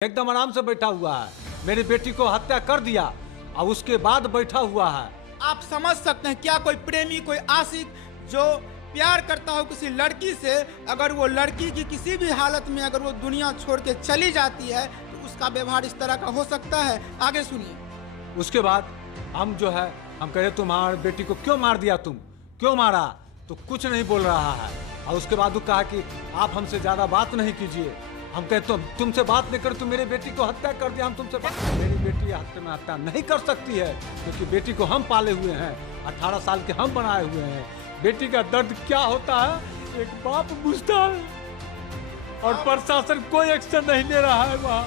एकदम आराम से बैठा हुआ है। मेरी बेटी को हत्या कर दिया और उसके बाद बैठा हुआ है। आप समझ सकते हैं क्या कोई प्रेमी, कोई आशिक जो प्यार करता हो किसी लड़की से, अगर वो लड़की की किसी भी हालत में अगर वो दुनिया छोड़ के चली जाती है तो उसका व्यवहार इस तरह का हो सकता है। आगे सुनिए। उसके बाद हम जो है हम कहे तुम्हारी बेटी को क्यों मार दिया, तुम क्यों मारा, तो कुछ नहीं बोल रहा है। और उसके बाद वो कहा कि आप हमसे ज्यादा बात नहीं कीजिए। हम कहे तुमसे बात नहीं कर, तुम मेरी बेटी को हत्या कर दिया, हम तुमसे मेरी बेटी हत्या नहीं कर सकती है क्योंकि बेटी को हम पाले हुए हैं, 18 साल के हम बनाए हुए हैं। बेटी का दर्द क्या होता है एक बाप बुझता है और प्रशासन कोई एक्शन नहीं ले रहा है वहाँ।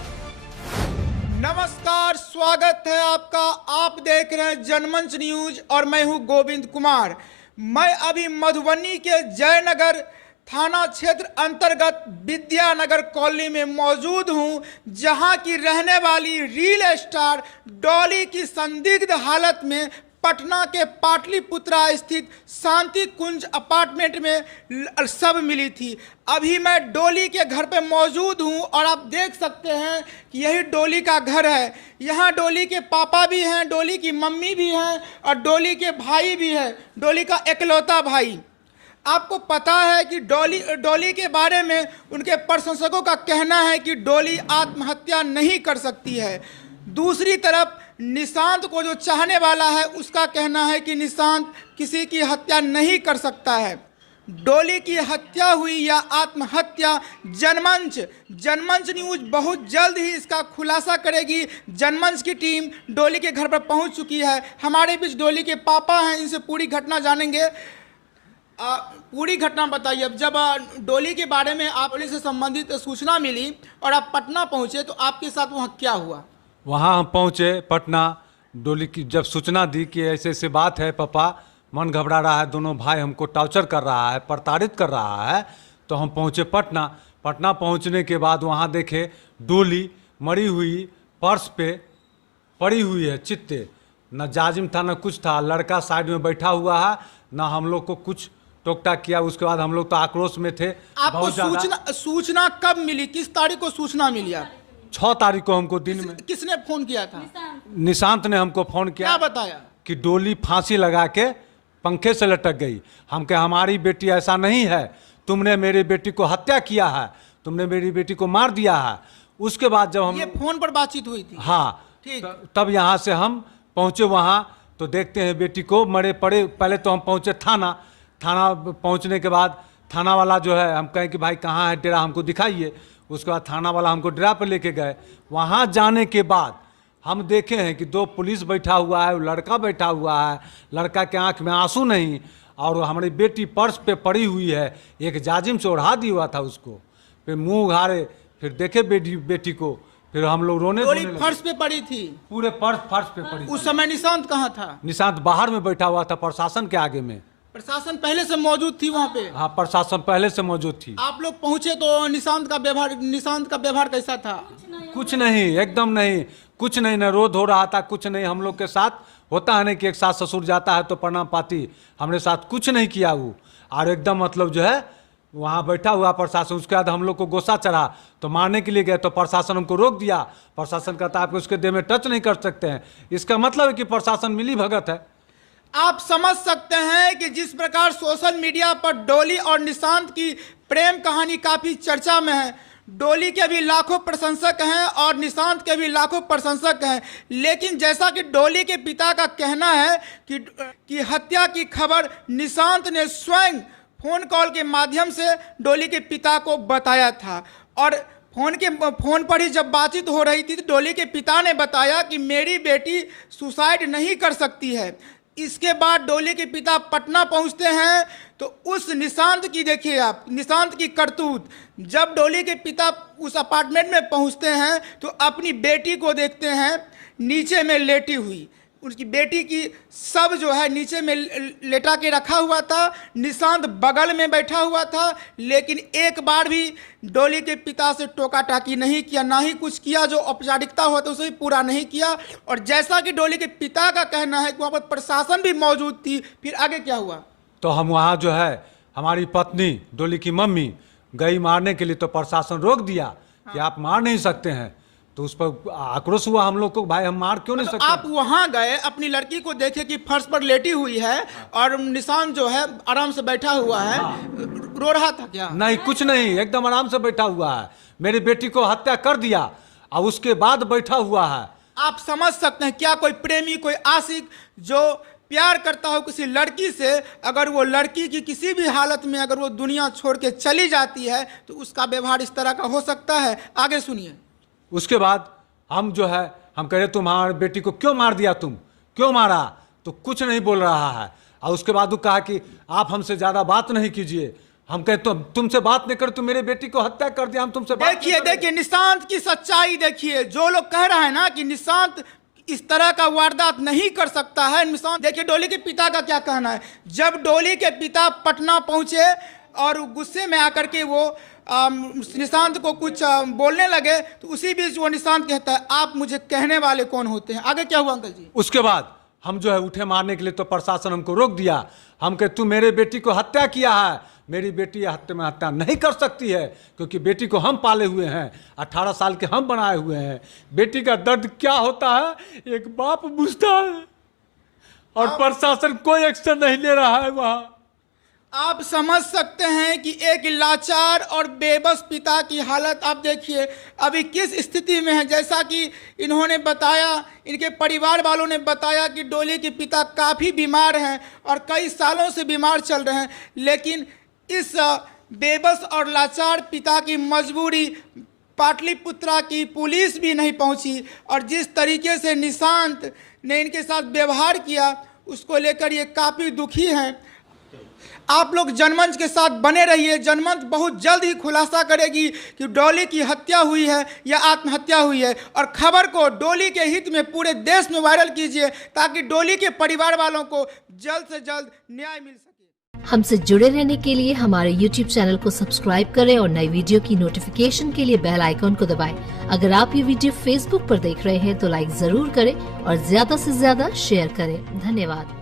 नमस्कार, स्वागत है आपका। आप देख रहे हैं जनमंच न्यूज और मैं हूं गोविंद कुमार। मैं अभी मधुबनी के जयनगर थाना क्षेत्र अंतर्गत विद्यानगर कॉलोनी में मौजूद हूं, जहां की रहने वाली रील स्टार डॉली की संदिग्ध हालत में पटना के पाटलिपुत्रा स्थित शांति कुंज अपार्टमेंट में शव मिली थी। अभी मैं डोली के घर पे मौजूद हूं और आप देख सकते हैं कि यही डोली का घर है। यहाँ डोली के पापा भी हैं, डोली की मम्मी भी हैं और डोली के भाई भी हैं, डोली का इकलौता भाई। आपको पता है कि डोली के बारे में उनके प्रशंसकों का कहना है कि डोली आत्महत्या नहीं कर सकती है। दूसरी तरफ निशांत को जो चाहने वाला है उसका कहना है कि निशांत किसी की हत्या नहीं कर सकता है। डोली की हत्या हुई या आत्महत्या, जनमंच न्यूज बहुत जल्द ही इसका खुलासा करेगी। जनमंच की टीम डोली के घर पर पहुंच चुकी है। हमारे बीच डोली के पापा हैं, इनसे पूरी घटना जानेंगे। पूरी घटना बताइए। अब जब डोली के बारे में आप डोली से संबंधित सूचना मिली और आप पटना पहुंचे तो आपके साथ वहाँ क्या हुआ? वहाँ हम पहुँचे पटना। डोली की जब सूचना दी कि ऐसे ऐसे बात है, पापा मन घबरा रहा है, दोनों भाई हमको टॉर्चर कर रहा है, प्रताड़ित कर रहा है, तो हम पहुँचे पटना। पटना पहुँचने के बाद वहाँ देखे डोली मरी हुई पर्स पे पड़ी हुई है, चित्ते न जाजिम था न कुछ था। लड़का साइड में बैठा हुआ है, ना हम लोग को कुछ टोकटा किया। उसके बाद हम लोग तो आक्रोश में थे। आपको सूचना कब मिली? किस तारीख को सूचना मिली? 6 तारीख को हमको दिन में। किसने फोन किया था? निशांत ने हमको फोन किया। क्या बताया? कि डोली फांसी लगा के पंखे से लटक गई। हम कहे हमारी बेटी ऐसा नहीं है, तुमने मेरी बेटी को हत्या किया है, तुमने मेरी बेटी को मार दिया है। उसके बाद जब हम ये फोन पर बातचीत हुई थी। हाँ, तब यहाँ से हम पहुँचे वहाँ तो देखते हैं बेटी को मरे पड़े। पहले तो हम पहुँचे थाना पहुँचने के बाद थाना वाला जो है, हम कहें कि भाई कहाँ है डेरा, हमको दिखाइए। उसके बाद थाना वाला हमको डेरा पर लेके गए। वहाँ जाने के बाद हम देखे हैं कि 2 पुलिस बैठा हुआ है, लड़का बैठा हुआ है, लड़का के आंख में आंसू नहीं, और हमारी बेटी पर्स पे पड़ी हुई है, एक जाजिम से ओढ़ा दिया हुआ था उसको। फिर मुंह उघारे, फिर देखे बेटी को, फिर हम लोग रोने फर्श पे पड़ी थी, पूरे फर्श पे पड़ी। उस समय निशांत कहाँ था? निशांत बाहर में बैठा हुआ था प्रशासन के आगे में। प्रशासन पहले से मौजूद थी वहाँ पे? हाँ, प्रशासन पहले से मौजूद थी। आप लोग पहुँचे तो निशांत का व्यवहार कैसा था? कुछ नहीं, एकदम नहीं, कुछ नहीं, न रोध हो रहा था, कुछ नहीं। हम लोग के साथ होता है नहीं कि एक सास ससुर जाता है तो प्रणाम पाती, हमारे साथ कुछ नहीं किया वो। और एकदम मतलब जो है वहाँ बैठा हुआ प्रशासन। उसके बाद हम लोग को गुस्सा चढ़ा तो मारने के लिए गए तो प्रशासन हमको रोक दिया। प्रशासन कहता है आप उसके देह में टच नहीं कर सकते हैं। इसका मतलब है कि प्रशासन मिली भगत है। आप समझ सकते हैं कि जिस प्रकार सोशल मीडिया पर डोली और निशांत की प्रेम कहानी काफी चर्चा में है। डोली के भी लाखों प्रशंसक हैं और निशांत के भी लाखों प्रशंसक हैं, लेकिन जैसा कि डोली के पिता का कहना है कि हत्या की खबर निशांत ने स्वयं फोन कॉल के माध्यम से डोली के पिता को बताया था। और फोन पर ही जब बातचीत हो रही थी तो डोली के पिता ने बताया कि मेरी बेटी सुसाइड नहीं कर सकती है। इसके बाद डोली के पिता पटना पहुंचते हैं तो उस निशांत की देखिए आप, निशांत की करतूत। जब डोली के पिता उस अपार्टमेंट में पहुंचते हैं तो अपनी बेटी को देखते हैं नीचे में लेटी हुई। उसकी बेटी की शव जो है नीचे में लेटा के रखा हुआ था, निशांत बगल में बैठा हुआ था, लेकिन एक बार भी डोली के पिता से टोका टाकी नहीं किया, ना ही कुछ किया जो औपचारिकता होता है उसे भी पूरा नहीं किया। और जैसा कि डोली के पिता का कहना है कि वहाँ पर प्रशासन भी मौजूद थी। फिर आगे क्या हुआ? तो हम वहाँ जो है हमारी पत्नी डोली की मम्मी गई मारने के लिए तो प्रशासन रोक दिया कि आप मार नहीं सकते हैं। तो उस पर आक्रोश हुआ हम लोग को, भाई हम मार क्यों नहीं तो सकते। आप वहां गए, अपनी लड़की को देखे कि फर्श पर लेटी हुई है और निशांत जो है आराम से बैठा हुआ है, रो रहा था क्या? नहीं, कुछ नहीं, एकदम आराम से बैठा हुआ है। मेरी बेटी को हत्या कर दिया और उसके बाद बैठा हुआ है। आप समझ सकते हैं क्या कोई प्रेमी, कोई आशिक जो प्यार करता हो किसी लड़की से, अगर वो लड़की की किसी भी हालत में अगर वो दुनिया छोड़ के चली जाती है तो उसका व्यवहार इस तरह का हो सकता है? आगे सुनिए। उसके बाद हम जो है हम कह रहे तुम हमारी बेटी को क्यों मार दिया, तुम क्यों मारा, तो कुछ नहीं बोल रहा है। और उसके बाद वो कहा कि आप हमसे ज़्यादा बात नहीं कीजिए। हम कहे तुमसे बात नहीं कर, तुम मेरे बेटी को हत्या कर दिया, हम तुमसे बात नहीं करेंगे। देखिए निशांत की सच्चाई देखिए। जो लोग कह रहे हैं ना कि निशांत इस तरह का वारदात नहीं कर सकता है, निशांत देखिए डोली के पिता का क्या कहना है। जब डोली के पिता पटना पहुंचे और गुस्से में आकर के वो निशांत को कुछ बोलने लगे, तो उसी बीच वो निशांत कहता है आप मुझे कहने वाले कौन होते हैं? आगे क्या हुआ अंकल जी? उसके बाद हम जो है उठे मारने के लिए, तो प्रशासन हमको रोक दिया। हम कहे तू मेरे बेटी को हत्या किया है, मेरी बेटी हत्या नहीं कर सकती है, क्योंकि बेटी को हम पाले हुए हैं, 18 साल के हम बनाए हुए हैं। बेटी का दर्द क्या होता है एक बाप बुझता है, और प्रशासन कोई एक्शन नहीं ले रहा है वहाँ। आप समझ सकते हैं कि एक लाचार और बेबस पिता की हालत आप देखिए अभी किस स्थिति में है। जैसा कि इन्होंने बताया, इनके परिवार वालों ने बताया कि डोली के पिता काफ़ी बीमार हैं और कई सालों से बीमार चल रहे हैं, लेकिन इस बेबस और लाचार पिता की मजबूरी पाटलिपुत्रा की पुलिस भी नहीं पहुंची, और जिस तरीके से निशांत ने इनके साथ व्यवहार किया उसको लेकर ये काफ़ी दुखी हैं। आप लोग जनमंच के साथ बने रहिए। जनमंच बहुत जल्द ही खुलासा करेगी कि डोली की हत्या हुई है या आत्महत्या हुई है, और खबर को डोली के हित में पूरे देश में वायरल कीजिए ताकि डोली के परिवार वालों को जल्द से जल्द न्याय मिल सके। हमसे जुड़े रहने के लिए हमारे YouTube चैनल को सब्सक्राइब करें और नई वीडियो की नोटिफिकेशन के लिए बेल आइकॉन को दबाएं। अगर आप ये वीडियो Facebook पर देख रहे हैं तो लाइक जरूर करें और ज्यादा से ज्यादा शेयर करें। धन्यवाद।